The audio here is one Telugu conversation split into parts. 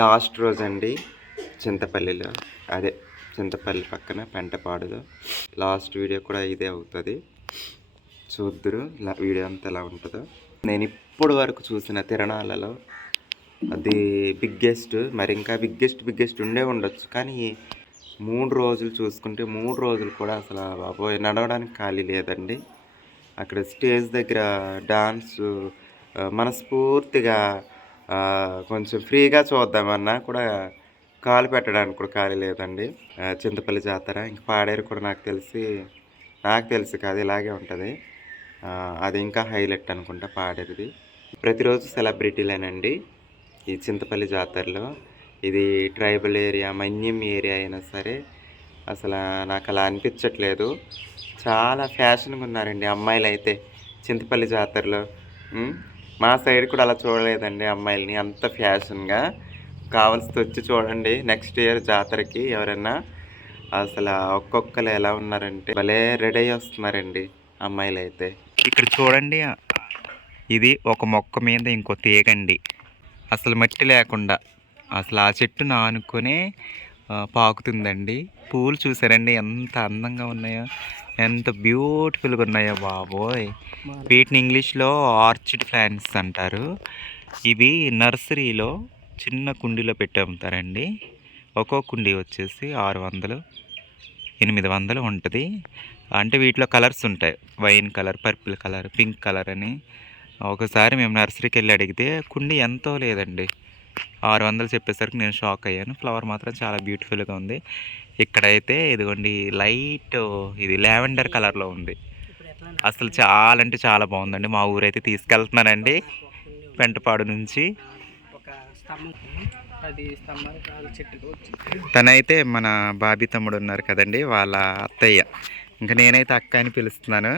లాస్ట్ రోజు అండి చింతపల్లిలో, అదే చింతపల్లి పక్కన పెంటపాడులో లాస్ట్ వీడియో కూడా ఇదే అవుతుంది. చూద్దరు వీడియో అంతా ఎలా ఉంటుందో. నేను ఇప్పుడు వరకు చూసిన తిరణాలలో అది బిగ్గెస్ట్, మరి ఇంకా బిగ్గెస్ట్ ఉండే ఉండొచ్చు. కానీ 3 రోజులు చూసుకుంటే 3 రోజులు కూడా అసలు బాబోయ్ నడవడానికి ఖాళీ లేదండి. అక్కడ స్టేజ్ దగ్గర డాన్సు మనస్ఫూర్తిగా కొంచెం ఫ్రీగా చూద్దామన్నా కూడా కాలు పెట్టడానికి కూడా ఖాళీ లేదండి. చింతపల్లి జాతర ఇంక పాడేరు కూడా నాకు తెలిసి కాదు ఇలాగే ఉంటుంది. అది ఇంకా హైలైట్ అనుకుంటా పాడేరుది. ప్రతిరోజు సెలబ్రిటీలేనండి ఈ చింతపల్లి జాతరలో. ఇది ట్రైబల్ ఏరియా, మన్యం ఏరియా అయినా సరే అసలు నాకు అలా అనిపించట్లేదు. చాలా ఫ్యాషన్గా ఉన్నారండి అమ్మాయిలు అయితే చింతపల్లి జాతరలో. మా సైడ్ కూడా అలా చూడలేదండి అమ్మాయిలని అంత ఫ్యాషన్గా. కావాల్సి వచ్చి చూడండి నెక్స్ట్ ఇయర్ జాతరకి ఎవరైనా. అసలు ఒక్కొక్కరు ఎలా ఉన్నారంటే భలే రెడీ అయ్యి వస్తున్నారండి అమ్మాయిలు అయితే. ఇక్కడ చూడండి, ఇది ఒక మొక్క మీద ఇంకో తీగండి. అసలు మట్టి లేకుండా అసలు ఆ చెట్టును ఆనుకొనే పాకుతుందండి. పూలు చూసారండి ఎంత అందంగా ఉన్నాయో, ఎంత బ్యూటిఫుల్గా ఉన్నాయో బాబోయ్. వీటిని ఇంగ్లీష్లో ఆర్చిడ్ ప్లాంట్స్ అంటారు. ఇవి నర్సరీలో చిన్న కుండీలో పెట్టి అమ్ముతారండి. ఒక్కో కుండీ వచ్చేసి 600, 800 ఉంటుంది. అంటే వీటిలో కలర్స్ ఉంటాయి, wine colour, purple colour, pink colour అని. ఒకసారి మేము నర్సరీకి వెళ్ళి అడిగితే కుండీ ఎంతో లేదండి, 600 చెప్పేసరికి నేను షాక్ అయ్యాను. ఫ్లవర్ మాత్రం చాలా బ్యూటిఫుల్గా ఉంది. ఇక్కడైతే ఇదిగోండి లైట్, ఇది లావెండర్ కలర్లో ఉంది. అసలు చాలా అంటే చాలా బాగుందండి. మా ఊరైతే తీసుకెళ్తున్నానండి పెంటపాడు నుంచి. తనైతే మన బాబీ తమ్ముడు ఉన్నారు కదండి, వాళ్ళ అత్తయ్య. ఇంకా నేనైతే అక్క అని పిలుస్తున్నాను.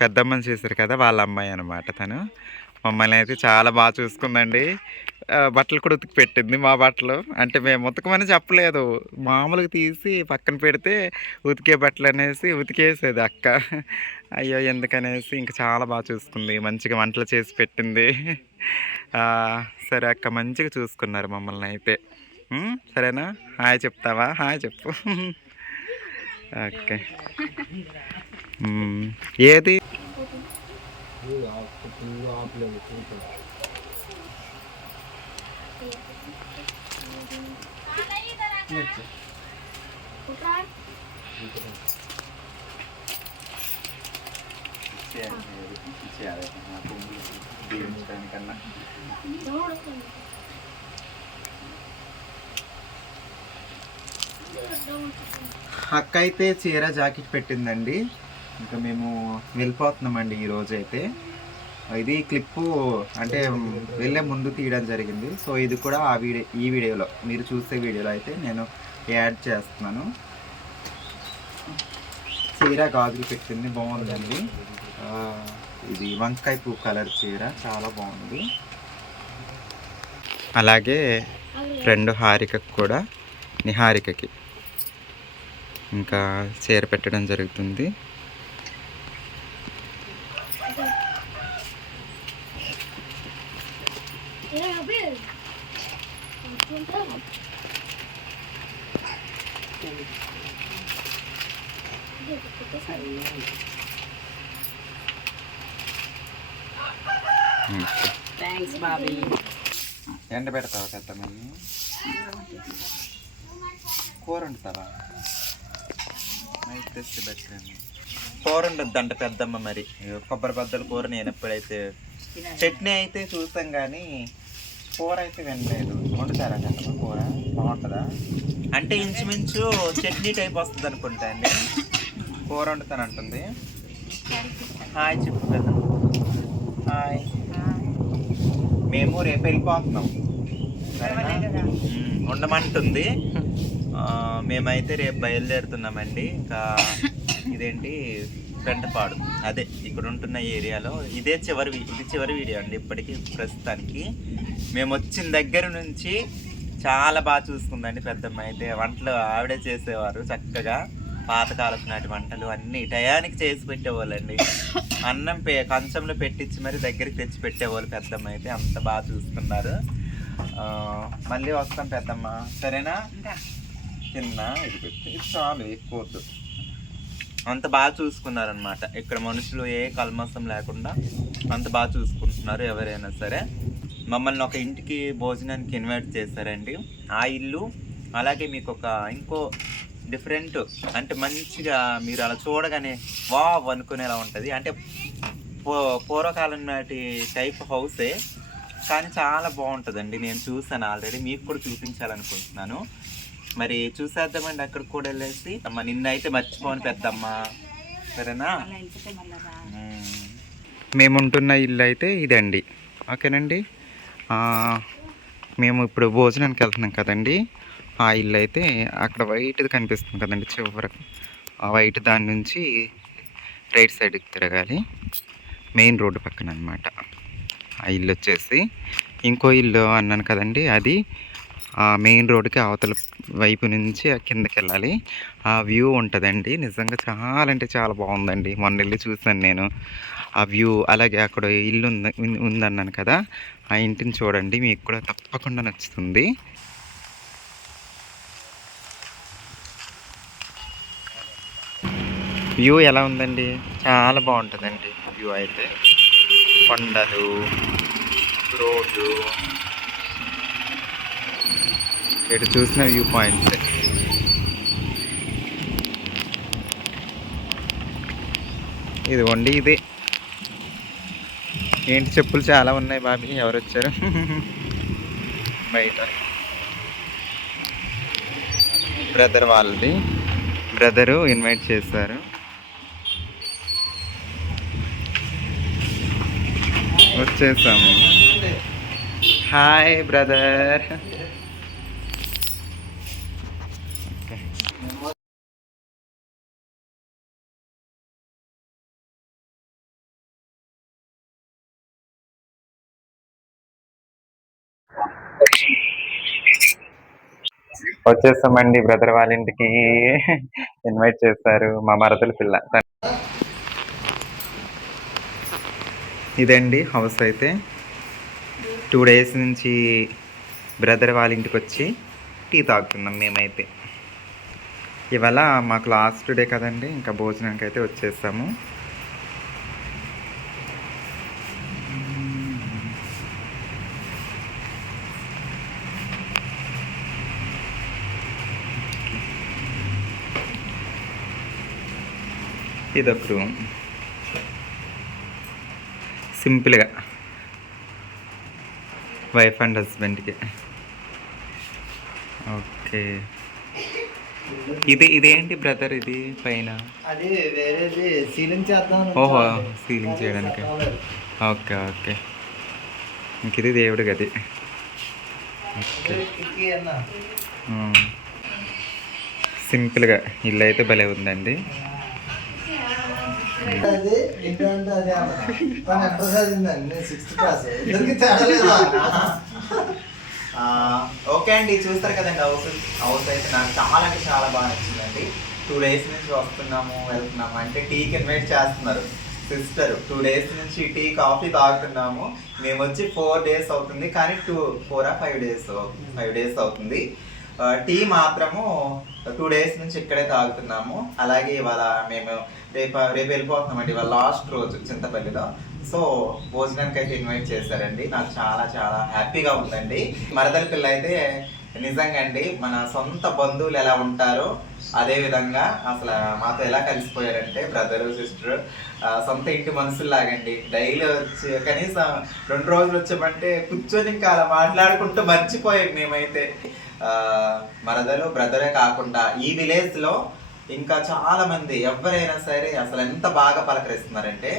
పెద్దమ్మని చూసారు కదా, వాళ్ళ అమ్మాయి అనమాట తను. మమ్మల్ని అయితే చాలా బాగా చూసుకుందండి. బట్టలు కూడా ఉతికి పెట్టింది మా బట్టలు. అంటే మేము ఉతకమని చెప్పలేదు, మామూలుగా తీసి పక్కన పెడితే ఉతికే బట్టలు అనేసి ఉతికేసేది అక్క. అయ్యో ఎందుకనేసి ఇంకా చాలా బాగా చూసుకుంది, మంచిగా వంటలు చేసి పెట్టింది. సరే అక్క, మంచిగా చూసుకున్నారు మమ్మల్ని అయితే. సరేనా, హాయ్ చెప్తావా? హాయ్ చెప్పు. ఓకే. ఏది అక్క అయితే చీర జాకెట్ పెట్టిందండి. ఇంకా మేము వెళ్ళిపోతున్నామండి ఈరోజు అయితే. ఇది క్లిప్పు అంటే వెళ్ళే ముందు తీయడం జరిగింది. సో ఇది కూడా ఈ వీడియోలో మీరు చూసే వీడియోలో అయితే నేను యాడ్ చేస్తున్నాను. చీర గాజులు పెట్టింది, బాగుందండి. ఇది వంకాయ పువ్వు కలర్ చీర, చాలా బాగుంది. అలాగే ఫ్రెండ్ హారికకు కూడా, నిహారికకి ఇంకా చీర పెట్టడం జరుగుతుంది. ఎండ పెడతావా పెద్దమ్మని? కూర వండుతావా? కూర ఉండొద్దంట పెద్దమ్మ. మరి కొబ్బరి బద్దలు కూర నేను ఎప్పుడైతే, చట్నీ అయితే చూసాం కానీ కూర అయితే వినలేదు. వండుతారా పెద్దమ్మ కూర? బాగుంటుందా? అంటే ఇంచుమించు చట్నీ టైప్ వస్తుంది అనుకుంటా అండి. కూర వండుతానంటుంది. హాయ్ చెప్పు పెద్దమ్మ. హాయ్. మేము రేపు వెళ్ళిపోతున్నాం, ఉండమంటుంది. మేమైతే రేపు బయలుదేరుతున్నామండి. ఇంకా ఇదేంటి పెంటపాడు, అదే ఇక్కడ ఉంటున్న ఏరియాలో ఇది చివరి వీడియో అండి ఇప్పటికీ ప్రస్తుతానికి. మేము వచ్చిన దగ్గర నుంచి చాలా బాగా చూసుకుందండి పెద్దమ్మ అయితే. వంటలు ఆవిడే చేసేవారు చక్కగా, పాతకాలపు నాటి వంటలు అన్నీ టయానికి చేసి పెట్టేవాళ్ళండి. అన్నం కంచంలో పెట్టించి మరి దగ్గరికి తెచ్చి పెట్టేవాళ్ళు పెద్దమ్మ అయితే. అంత బాగా చూసుకున్నారు. మళ్ళీ వస్తాం పెద్దమ్మ, సరేనా? చిన్న ఇది పెట్టి చాలు, ఎక్కువ వద్దు. అంత బాగా చూసుకున్నారనమాట ఇక్కడ మనుషులు, ఏ కల్మసం లేకుండా అంత బాగా చూసుకుంటున్నారు. ఎవరైనా సరే మమ్మల్ని ఒక ఇంటికి భోజనానికి ఇన్వైట్ చేశారండి. ఆ ఇల్లు అలాగే మీకు ఒక ఇంకో డిఫరెంట్, అంటే మంచిగా మీరు అలా చూడగానే వావ్ అనుకునేలా ఉంటుంది. అంటే పూర్వకాలం నాటి టైప్ హౌసే, కానీ చాలా బాగుంటుందండి. నేను చూసాను ఆల్రెడీ, మీకు కూడా చూపించాలనుకుంటున్నాను. మరి చూసేద్దామండి అక్కడికి కూడా వెళ్ళేసి. అమ్మ నిన్నైతే మర్చిపోను పెద్దమ్మ, సరేనా? మేము ఉంటున్న ఇల్లు అయితే ఇదండి, ఓకేనండి. మేము ఇప్పుడు భోజనానికి వెళ్తున్నాం కదండి. ఆ ఇల్లు అయితే అక్కడ వైట్ది కనిపిస్తుంది కదండి చివరకు, ఆ వైట్ దాని నుంచి రైట్ సైడ్కి తిరగాలి, మెయిన్ రోడ్డు పక్కన అనమాట ఆ ఇల్లు వచ్చేసి. ఇంకో ఇల్లు అన్నాను కదండి, అది ఆ మెయిన్ రోడ్డుకి అవతల వైపు నుంచి ఆ కిందకి వెళ్ళాలి. ఆ వ్యూ ఉంటుందండి, నిజంగా చాలా అంటే చాలా బాగుందండి. మొన్న వెళ్ళి చూసాను నేను ఆ వ్యూ. అలాగే అక్కడ ఇల్లు ఉందన్నాను కదా, ఆ ఇంటిని చూడండి, మీకు కూడా తప్పకుండా నచ్చుతుంది. వ్యూ ఎలా ఉందండి? చాలా బాగుంటుందండి వ్యూ అయితే. కొండలు, రోడ్డు, ఎటు చూసిన వ్యూ పాయింట్స్. ఇదిగోండి ఇది. ఏంటి చెప్పులు చాలా ఉన్నాయి బాబీ, ఎవరు వచ్చారు? బయట బ్రదర్ వాళ్ళది, బ్రదరు ఇన్వైట్ చేశారు. వచ్చేసాము. Hi brother. వచ్చేస్తామండి, బ్రదర్ వాళ్ళ ఇంటికి ఇన్వైట్ చేస్తారు మా మరదల పిల్ల. ఇదండి హౌస్ అయితే. 2 days నుంచి బ్రదర్ వాళ్ళ ఇంటికి వచ్చి టీ తాగుతున్నాం మేమైతే. ఇవాళ మాకు లాస్ట్ డే కదండి, ఇంకా భోజనానికి అయితే వచ్చేస్తాము. ఇదొక రూమ్, సింపుల్గా వైఫ్ అండ్ హస్బెండ్కి. ఓకే, ఇదేంటి బ్రదర్ ఇది పైన? ఓహో, సీలింగ్ చేయడానికి. ఓకే ఓకే, ఇంక ఇది దేవుడి గది. ఓకే, సింపుల్గా ఇల్లు అయితే భలే ఉందండి. ఓకే అండి, చూస్తారు కదండి హౌస్ అయితే నాకు చాలా అంటే చాలా బాగా నచ్చిందండి. 2 days నుంచి వస్తున్నాము వెళ్తున్నాము, అంటే టీకి ఇన్వైట్ చేస్తున్నారు సిస్టర్. 2 days నుంచి టీ కాఫీ తాగుతున్నాము. మేము వచ్చి 4 days అవుతుంది, కానీ 5 days అవుతుంది. టీ మాత్రము 2 days నుంచి ఇక్కడే తాగుతున్నాము. అలాగే ఇవాళ మేము రేపు వెళ్ళిపోతున్నామండి, ఇవాళ లాస్ట్ రోజు చింతపల్లిలో. సో భోజనానికి అయితే ఇన్వైట్ చేశారండి, నాకు చాలా చాలా హ్యాపీగా ఉందండి. మరదల పిల్ల అయితే నిజంగా అండి, మన సొంత బంధువులు ఎలా ఉంటారో అదే విధంగా అసలు మాతో ఎలా కలిసిపోయారంటే, బ్రదరు సిస్టర్ సొంత ఇంటి మనుషుల్లాగండి. డైలీ వచ్చి కనీసం 2 రోజులు వచ్చామంటే కూర్చొని ఇంకా అలా మాట్లాడుకుంటూ మర్చిపోయాం మేమైతే. మరదలు బ్రదరే కాకుండా ఈ విలేజ్లో ఇంకా చాలా మంది ఎవరైనా సరే అసలు ఎంత బాగా పలకరిస్తున్నారంటే,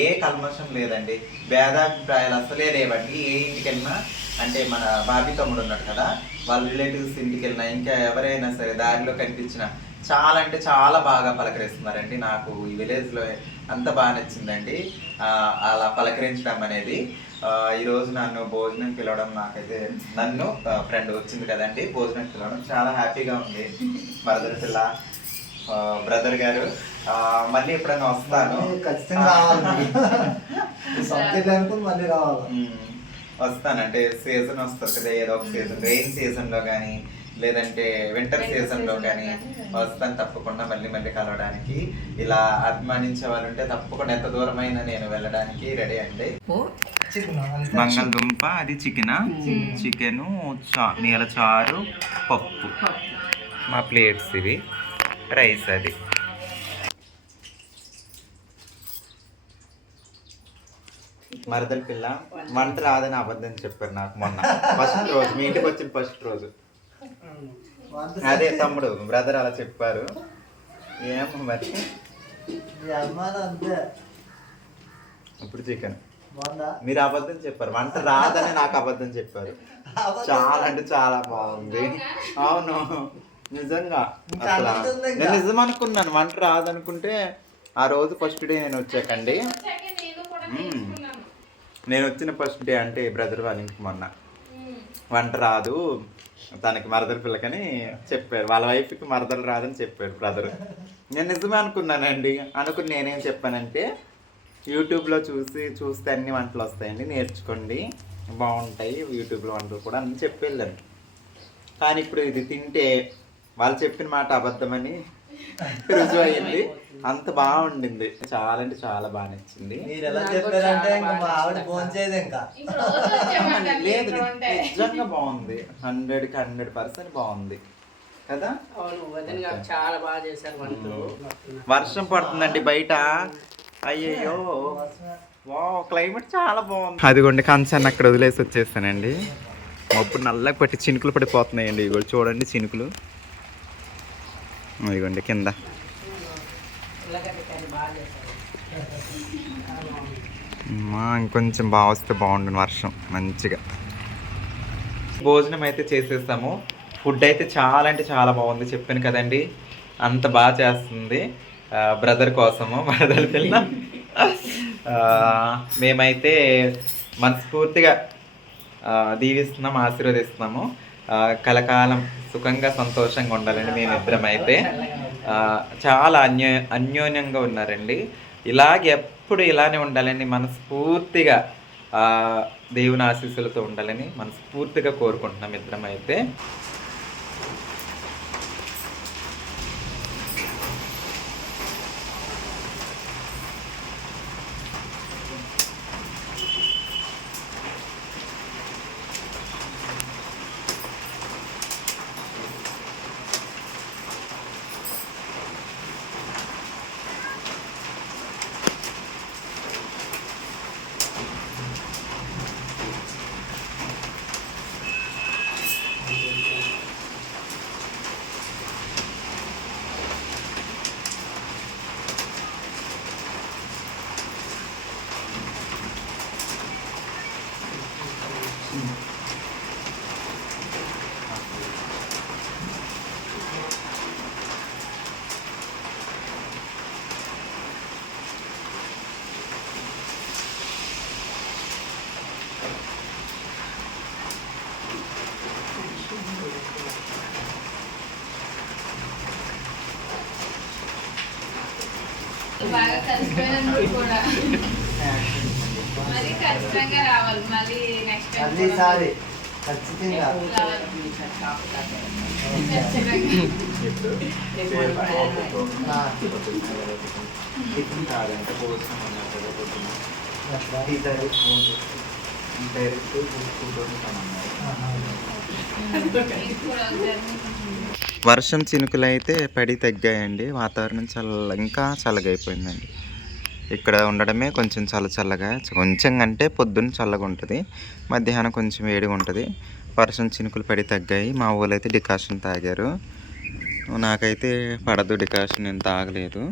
ఏ కల్మషం లేదండి, భేదాభిప్రాయాలు అసలే లేవండి. ఏ ఇంటికి వెళ్ళినా, అంటే మన బాబీ తమ్ముడు ఉన్నాడు కదా, వాళ్ళ రిలేటివ్స్ ఇంటికి వెళ్ళినా, ఇంకా ఎవరైనా సరే దారిలో కనిపించిన చాలా అంటే చాలా బాగా పలకరిస్తున్నారండి. నాకు ఈ విలేజ్లో అంత బాగా నచ్చిందండి అలా పలకరించడం అనేది. ఈరోజు నన్ను భోజనం పిలవడం, నాకైతే నన్ను ఫ్రెండ్ వచ్చింది కదండి భోజనం పిలవడం చాలా హ్యాపీగా ఉంది. మరదల పిల్ల, బ్రదర్ గారు, మళ్ళీ ఎప్పుడైనా వస్తాను ఖచ్చితంగా. వస్తాను. అంటే సీజన్ వస్తుంది కదా, ఏదో ఒక సీజన్, రెయిన్ సీజన్లో కానీ లేదంటే వింటర్ సీజన్లో కానీ వస్తాను తప్పకుండా మళ్ళీ మళ్ళీ కలవడానికి. ఇలా అభిమానించే వాళ్ళు ఉంటే తప్పకుండా ఎంత దూరమైనా నేను వెళ్ళడానికి రెడీ అండి. బంగాళదుంప అది చికెను నీల చారు పప్పు మా ప్లేట్స్ ఇవి, రైస్ అది. మరదల పిల్ల వంట రాదని అబద్ధం చెప్పారు నాకు మొన్న ఫస్ట్ రోజు, మీ ఇంటికి వచ్చిన ఫస్ట్ రోజు. అదే తమ్ముడు బ్రదర్ అలా చెప్పారు. ఏమో మరి ఇప్పుడు చికెన్ మీరు అబద్ధం చెప్పారు, వంట రాదని నాకు అబద్ధం చెప్పారు. చాలా అంటే చాలా బాగుంది. అవును నిజంగా, అసలు నేను నిజం అనుకున్నాను, వంట రాదనుకుంటే ఆ రోజు ఫస్ట్ డే నేను వచ్చాకండి. నేను వచ్చిన ఫస్ట్ డే అంటే బ్రదర్ వాళ్ళ ఇంటికి మొన్న వంట రాదు తనకి మరదల పిల్లకని చెప్పాడు, వాళ్ళ వైఫ్కి మరదలు రాదని చెప్పాడు బ్రదర్. నేను నిజమే అనుకున్నానండి. అనుకుని నేనేం చెప్పానంటే యూట్యూబ్లో చూస్తే అన్ని వంటలు వస్తాయండి, నేర్చుకోండి బాగుంటాయి యూట్యూబ్లో వంటలు కూడా అని చెప్పి వెళ్ళాను. కానీ ఇప్పుడు ఇది తింటే వాళ్ళు చెప్పిన మాట అబద్ధమని రుజువు అయ్యింది. అంత బాగుండింది, చాలా అంటే చాలా బాగా నచ్చింది. లేదు నిజంగా బాగుంది, 100కి 100% బాగుంది కదా. వర్షం పడుతుందండి బయట, అయ్యయ్యో వా క్లైమేట్ చాలా బాగుంది. అదిగోండి కంచాన్ని అక్కడ వదిలేసి వచ్చేస్తానండి. మబ్బు నల్లగా పట్టి చినుకులు పడిపోతున్నాయండి. ఇవి చూడండి చినుకులు, ఇదిగోండి కింద. ఇంకొంచెం బాగా వస్తే బాగుంటుంది వర్షం మంచిగా. భోజనం అయితే చేసేస్తాము. ఫుడ్ అయితే చాలా అంటే చాలా బాగుంది, చెప్పాను కదండి. అంత బాగా చేస్తుంది బ్రదర్ కోసము బ్రదర్ పిల్ల. మేమైతే మనస్ఫూర్తిగా దీవిస్తున్నాము, ఆశీర్వదిస్తున్నాము. కలకాలం సుఖంగా సంతోషంగా ఉండాలండి మేమిద్దరం అయితే. చాలా అన్యోన్యంగా ఉన్నారండి. ఇలాగే ఎప్పుడు ఇలానే ఉండాలని మనస్ఫూర్తిగా దేవుని ఆశీస్సులతో ఉండాలని మనస్ఫూర్తిగా కోరుకుంటున్నాం ఇద్దరం అయితే. బాగా కలిసిపోయినందుకు కూడా మరి ఖచ్చితంగా రావాలి. మళ్ళీ నెక్స్ట్ టైం ఖచ్చితంగా వర్షం చినుకులు అయితే పడి తగ్గాయండి. వాతావరణం ఇంకా చల్లగా అయిపోయిందండి. ఇక్కడ ఉండడమే కొంచెం చల్లగా, కొంచెం అంటే పొద్దున్న చల్లగా ఉంటుంది, మధ్యాహ్నం కొంచెం వేడిగా ఉంటుంది. వర్షం చినుకులు పడి తగ్గాయి. మా ఊళ్ళో అయితే డికాషన్ తాగారు. నాకైతే పడదు డికాషన్, నేను తాగలేదు.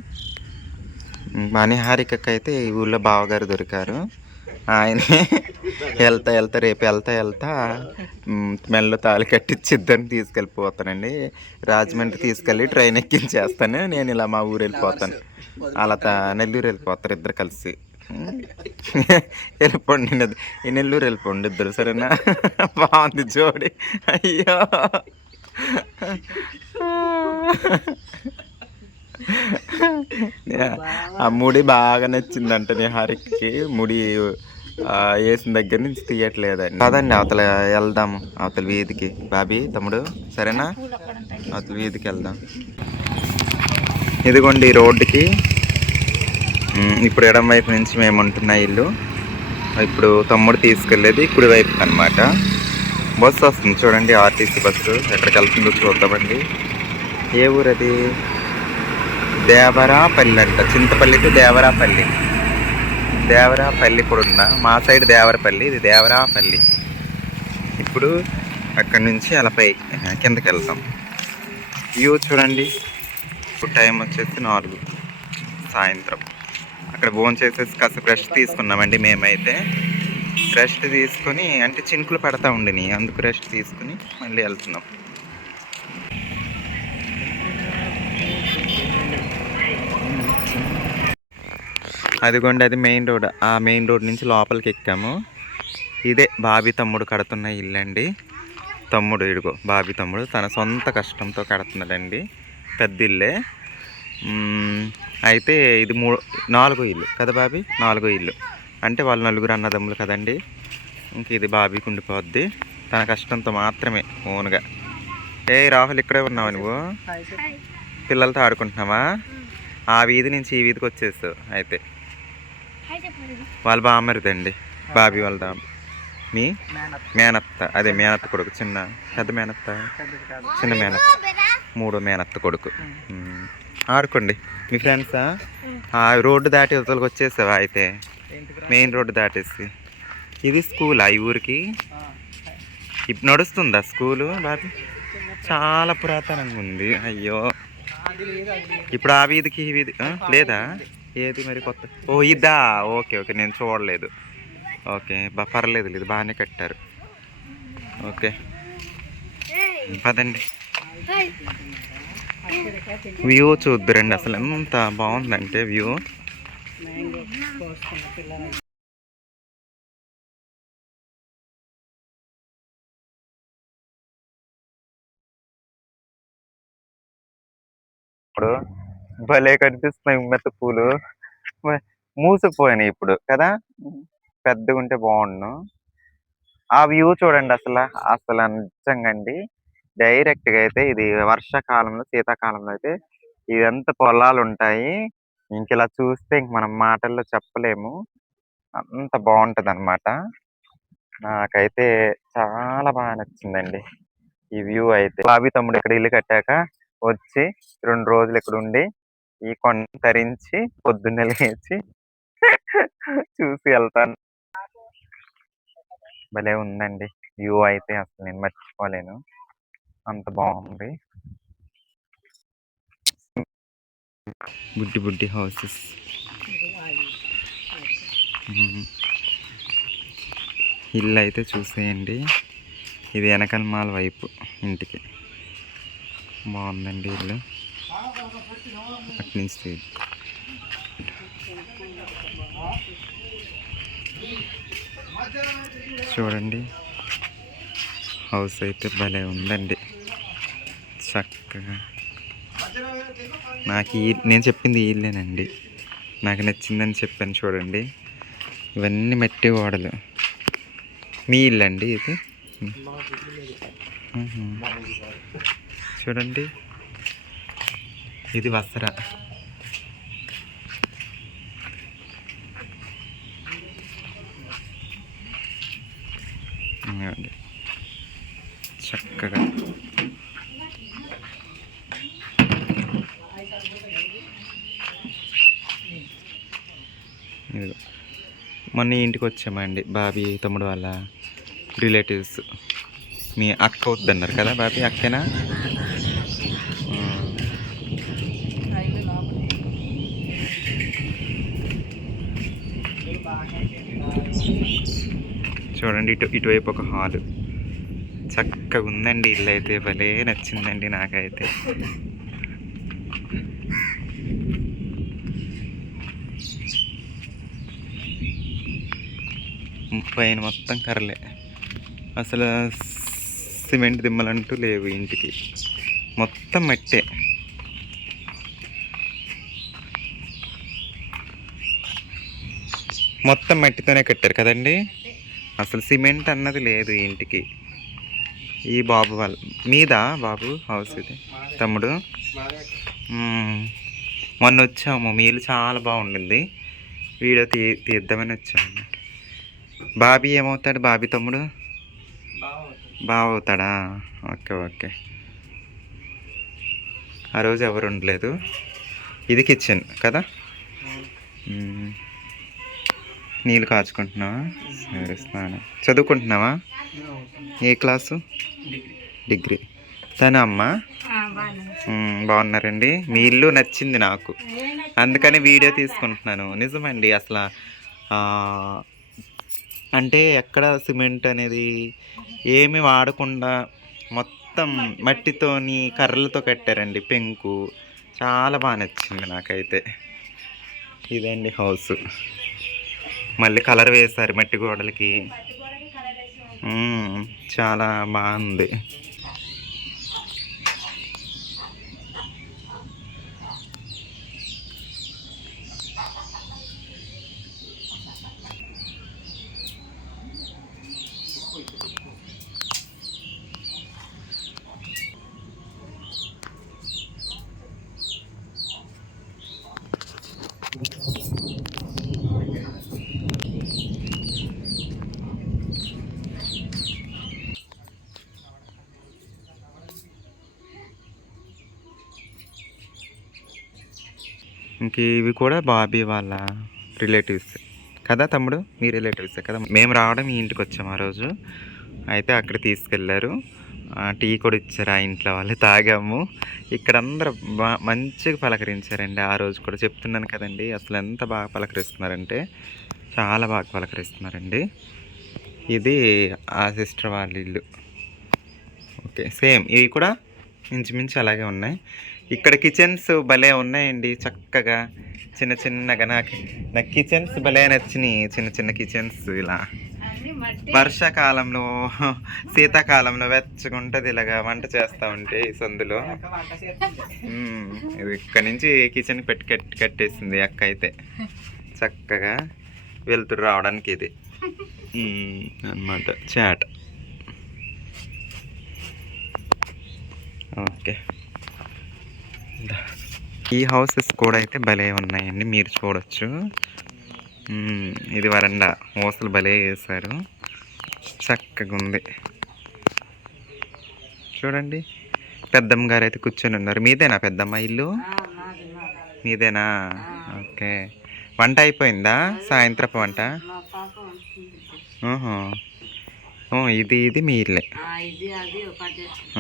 మణిహారికకి అయితే ఈ ఊళ్ళో బావగారు దొరికారు. ఆయనే రేపు వెళ్తా మెల్లో తాళి కట్టించి ఇద్దరిని తీసుకెళ్ళిపోతానండి. రాజమండ్రి తీసుకెళ్ళి ట్రైన్ ఎక్కించేస్తాను. నేను ఇలా మా ఊరు వెళ్ళిపోతాను. అలా నెల్లూరు వెళ్ళిపోతారు ఇద్దరు కలిసి. వెళ్ళిపోండి, ఈ నెల్లూరు వెళ్ళిపోండి ఇద్దరు, సరేనా? బాగుంది జోడి. అయ్యో ఆ ముడి బాగా నచ్చిందంట నిహారికకి. ముడి వేసిన దగ్గర నుంచి తీయట్లేదండి. కాదండి అవతల వెళ్దాము, అవతల వీధికి. బాబీ తమ్ముడు సరేనా, అవతల వీధికి వెళ్దాం. ఇదిగోండి రోడ్డుకి ఇప్పుడు ఎడం వైపు నుంచి మేము ఉంటున్న ఇల్లు. ఇప్పుడు తమ్ముడు తీసుకెళ్ళేది కుడి వైపు అనమాట. బస్సు వస్తుంది చూడండి, ఆర్టీసీ బస్సు. ఎక్కడికి వెళ్తుందో చూద్దామండి. ఏ ఊరు అది? దేవరాపల్లి అంట. చింతపల్లి టు దేవరాపల్లి. దేవరాపల్లి కూడా ఉందా? మా సైడ్ దేవరపల్లి, ఇది దేవరాపల్లి. ఇప్పుడు అక్కడి నుంచి అలా పై కిందకి వెళ్తాం. వ్యూ చూడండి. ఇప్పుడు టైం వచ్చేసి 4 సాయంత్రం. అక్కడ భోజనం చేసేసి కాసేపు రెస్ట్ తీసుకున్నామండి మేమైతే. రెస్ట్ తీసుకొని అంటే చినుకులు పడతా ఉండినాయి, అందుకు రెస్ట్ తీసుకుని మళ్ళీ వెళ్తున్నాం. అదిగోండి అది మెయిన్ రోడ్. ఆ మెయిన్ రోడ్ నుంచి లోపలికి ఎక్కాము. ఇదే బాబీ తమ్ముడు కడుతున్న ఇల్లు అండి. తమ్ముడు ఇడుగో బాబీ తమ్ముడు తన సొంత కష్టంతో కడుతున్నాడండి. పెద్ద ఇల్లే. అయితే ఇది 4వ ఇల్లు కదా బాబీ? 4వ ఇల్లు. అంటే వాళ్ళు 4 అన్నదమ్ములు కదండి. ఇంక ఇది బాబీకి ఉండిపోద్ది తన కష్టంతో మాత్రమే, ఓన్గా. రాహుల్ ఇక్కడే ఉన్నావా నువ్వు? పిల్లలతో ఆడుకుంటున్నావా? ఆ వీధి నుంచి ఈ వీధికి వచ్చేసావు. అయితే వాళ్ళ బామ్మరిదండి బాబీ వాళ్ళ మీ మేనత్త. అదే మేనత్త కొడుకు. పెద్ద మేనత్త, చిన్న మేనత్త, 3వ మేనత్త కొడుకు. ఆడుకోండి మీ ఫ్రెండ్సా? రోడ్డు దాటి అవతలకి వచ్చేసావా? అయితే మెయిన్ రోడ్డు దాటేసి. ఇది స్కూలా ఈ ఊరికి? ఇప్పుడు నడుస్తుందా స్కూలు బాబీ? చాలా పురాతనంగా ఉంది. అయ్యో, ఇప్పుడు ఆ వీధికి ఈ వీధి లేదా? ఏది మరి కొత్త? ఓ ఇదా? ఓకే ఓకే, నేను చూడలేదు. ఓకే పర్లేదు, లేదు బాగానే కట్టారు. ఓకే పదండి. వ్యూ చూద్దురండి, అసలు ఎంత బాగుందంటే వ్యూ. ఇప్పుడు భలే కనిపిస్తున్నాయి ఉమ్మెత్త పూలు. మూసుకుపోయినాయి ఇప్పుడు కదా, పెద్దగా ఉంటే బాగుండు. ఆ వ్యూ చూడండి అసలు. అసలు నిజంగా అండి, డైరెక్ట్గా అయితే ఇది వర్షాకాలంలో, శీతాకాలంలో అయితే ఇదంతా పొలాలు ఉంటాయి. ఇంక ఇలా చూస్తే ఇంక మనం మాటల్లో చెప్పలేము, అంత బాగుంటది అనమాట. నాకైతే చాలా బాగా నచ్చిందండి ఈ వ్యూ అయితే. బాబీ తమ్ముడు ఇక్కడ ఇల్లు కట్టాక వచ్చి 2 రోజులు ఇక్కడ ఉండి ఈ కొండ తరించి పొద్దున్నే లేచి చూసి వెళ్తాను. భలే ఉందండి వ్యూ అయితే, అసలు నేను మర్చిపోలేను, అంత బాగుంది. బుడ్డి బుడ్డి హౌసెస్. ఇల్లు అయితే చూసేయండి. ఇది వెనకల్మాల వైపు ఇంటికి. బాగుందండి ఇల్లు. అట్నుంచి చూడండి, హౌస్ అయితే భలే ఉందండి చక్కగా. నాకు నేను చెప్పింది ఈ ఇల్లేనండి, నాకు నచ్చిందని చెప్పాను. చూడండి ఇవన్నీ మట్టి గోడలు. మీ ఇల్లు అండి ఇది? చూడండి ఇది వసరా. చక్కగా మొన్న ఇంటికి వచ్చామండి బాబీ తమ్ముడు వాళ్ళ రిలేటివ్స్. మీ అక్క వద్దన్నారు కదా బాబీ? అక్కేనా? చూడండి ఇటువైపు ఒక హాలు. చక్కగా ఉందండి ఇల్లు అయితే, భలే నచ్చిందండి నాకైతే. పైన మొత్తం కర్రలే, అసలు సిమెంట్ దిమ్మలంటూ లేవు ఇంటికి, మొత్తం మట్టే. మొత్తం మట్టితోనే కట్టారు కదండి. అసలు సిమెంట్ అన్నది లేదు ఈ ఇంటికి. ఈ బాబు వాళ్ళ మీద బాబు హౌస్ ఇది తమ్ముడు. మొన్న వచ్చాము, మీ ఇల్లు చాలా బాగుండింది, వీడియో తీద్దామని వచ్చాము. బాబీ ఏమవుతాడు? బాబీ తమ్ముడు బావ అవుతాడా? Okay okay. ఆ రోజు ఎవరు ఉండలేదు. ఇది కిచెన్ కదా. నీళ్ళు కాచుకుంటున్నావా? సరే, స్నానం. చదువుకుంటున్నావా? ఏ క్లాసు? డిగ్రీ. తన అమ్మ బాగున్నారండి. మీ ఇల్లు నచ్చింది నాకు, అందుకని వీడియో తీసుకుంటున్నాను. నిజమండి, అసలు అంటే ఎక్కడ సిమెంట్ అనేది ఏమి వాడకుండా మొత్తం మట్టితోని కర్రలతో కట్టారండి పెంకు. చాలా బాగా నచ్చింది నాకైతే. ఇదండి హౌస్. మళ్ళీ కలర్ వేశారు మట్టి గోడలకి. చాలా బాగుంది. ఇంక ఇవి కూడా బాబీ వాళ్ళ రిలేటివ్స్ కదా తమ్ముడు? మీ రిలేటివ్సే కదా. మేము రావడం ఈ ఇంటికి వచ్చాము ఆ రోజు. అయితే అక్కడ తీసుకెళ్ళారు, టీ కూడా ఇచ్చారు ఆ ఇంట్లో వాళ్ళు, తాగాము. ఇక్కడ అందరూ మంచిగా పలకరించారండి ఆ రోజు కూడా. చెప్తున్నాను కదండి, అసలు ఎంత బాగా పలకరిస్తున్నారంటే చాలా బాగా పలకరిస్తున్నారండి. ఇది ఆ సిస్టర్ వాళ్ళ ఇల్లు. ఓకే, సేమ్ ఇవి కూడా ఇంచుమించు అలాగే ఉన్నాయి. ఇక్కడ కిచెన్స్ భలే ఉన్నాయండి చక్కగా, చిన్న చిన్నగా. నాకు కిచెన్స్ భలే నచ్చినాయి, చిన్న చిన్న కిచెన్స్. ఇలా వర్షాకాలంలో శీతాకాలంలో వెచ్చగుంటది ఇలాగా వంట చేస్తూ ఉంటే ఈ సందులో. ఇది ఇక్కడ నుంచి కిచెన్ కట్టేసింది అక్క అయితే, చక్కగా వెళ్తురు రావడానికి. ఇది అన్నమాట చాట్. ఓకే, ఈ హౌసెస్ కూడా అయితే భలే ఉన్నాయండి, మీరు చూడొచ్చు. ఇది వరండా, ఊసలు భలే వేశారు, చక్కగా ఉంది. చూడండి, పెద్దమ్మ గారు అయితే కూర్చొని ఉన్నారు. మీదేనా పెద్దమ్మ ఇల్లు? మీదేనా? ఓకే. వంట అయిపోయిందా? సాయంత్రపు వంట. ఇది ఇది మీ ఇల్లే.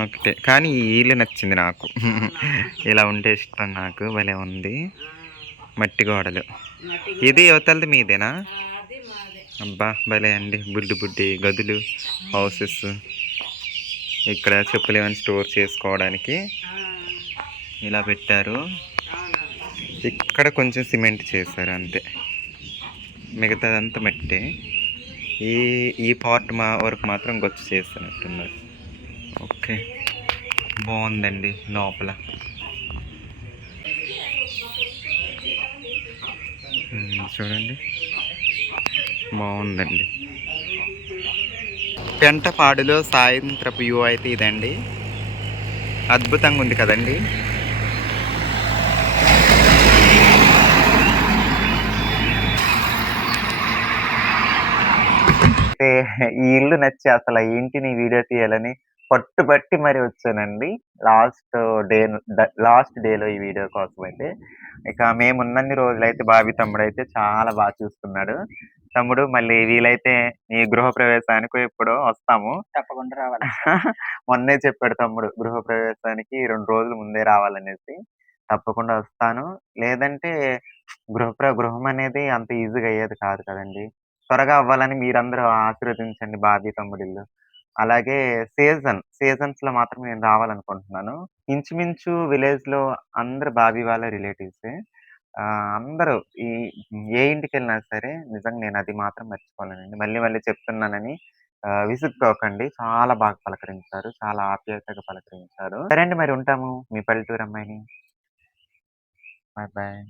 ఒకటే, కానీ ఈ ఇల్లు నచ్చింది నాకు. ఇలా ఉంటే ఇష్టం నాకు, భలే ఉంది. మట్టి గోడలు. ఇది యువతలది మీదేనా? అబ్బా భలే అండి, బుడ్డి బుడ్డి గదులు, హౌసెస్. ఇక్కడ చెప్పులు ఏమైనా స్టోర్ చేసుకోవడానికి ఇలా పెట్టారు. ఇక్కడ కొంచెం సిమెంట్ చేశారు అంతే, మిగతాదంతా మట్టే. ఈ పార్ట్ వరకు మాత్రం గొచ్చు చేస్తున్నట్టున్నారు. ఓకే, బాగుందండి లోపల. చూడండి, బాగుందండి. పెంటపాడులో సాయంత్రపు వ్యూ అయితే ఇదండి, అద్భుతంగా ఉంది కదండి. ఈ ఇల్లు నచ్చి అసలు ఈ ఇంటిని వీడియో తీయాలని పట్టుబట్టి మరి వచ్చానండి లాస్ట్ డేలో ఈ వీడియో కోసం అయితే. ఇక మేము ఉన్నన్ని రోజులైతే బాబీ తమ్ముడు అయితే చాలా బాగా చూస్తున్నాడు. తమ్ముడు, మళ్ళీ వీలైతే నీ గృహప్రవేశానికి ఎప్పుడో వస్తాము, తప్పకుండా రావాలి. మొన్నే చెప్పాడు తమ్ముడు, గృహప్రవేశానికి 2 రోజుల ముందే రావాలనేసి. తప్పకుండా వస్తాను. లేదంటే గృహం అనేది అంత ఈజీగా అయ్యేది కాదు కదండి. త్వరగా అవ్వాలని మీరందరూ ఆశీర్వదించండి బాబీ తమ్ముడిల్లు. అలాగే సీజన్స్ లో మాత్రం నేను రావాలనుకుంటున్నాను. ఇంచుమించు విలేజ్ లో అందరు బాబీ వాళ్ళ రిలేటివ్సే. అందరూ ఏ ఇంటికి వెళ్ళినా సరే నిజంగా నేను అది మాత్రం మర్చిపోలేనండి. మళ్ళీ మళ్ళీ చెప్తున్నానని విసుక్కోకండి. చాలా బాగా పలకరించారు, చాలా ఆప్యాయతగా పలకరించారు. సరే అండి, మరి ఉంటాము. మీ పల్లెటూరు అమ్మాయిని. Bye bye.